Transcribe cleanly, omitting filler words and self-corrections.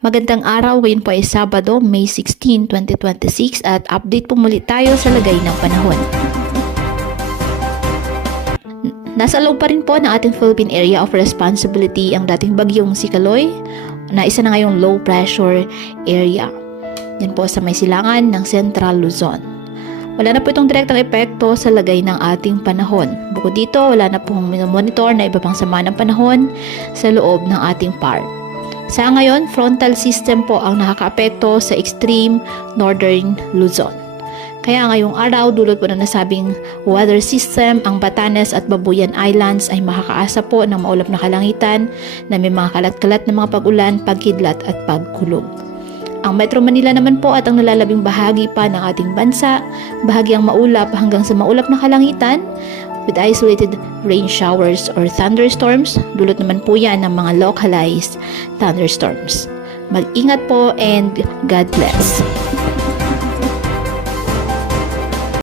Magandang araw, ngayon po ay Sabado, May 16, 2026 at update po muli tayo sa lagay ng panahon. Nasa loob pa rin po ng ating Philippine Area of Responsibility ang dating bagyong si Kaloy na isa na ngayong low pressure area. Yan po sa may silangan ng Central Luzon. Wala na po itong direktang epekto sa lagay ng ating panahon. Bukod dito, wala na pong monitor na iba pang sama ng panahon sa loob ng ating PAR. Sa ngayon, frontal system po ang nakakaapekto sa extreme northern Luzon. Kaya ngayong araw, dulot po ng nasabing weather system, ang Batanes at Babuyan Islands ay makakaasa po ng maulap na kalangitan na may mga kalat-kalat na mga pag-ulan, pagkidlat at pagkulog. Ang Metro Manila naman po at ang nalalabing bahagi pa ng ating bansa, bahagyang maulap hanggang sa maulap na kalangitan with isolated rain showers or thunderstorms. Dulot naman po yan ng mga localized thunderstorms. Mag-ingat po and God bless.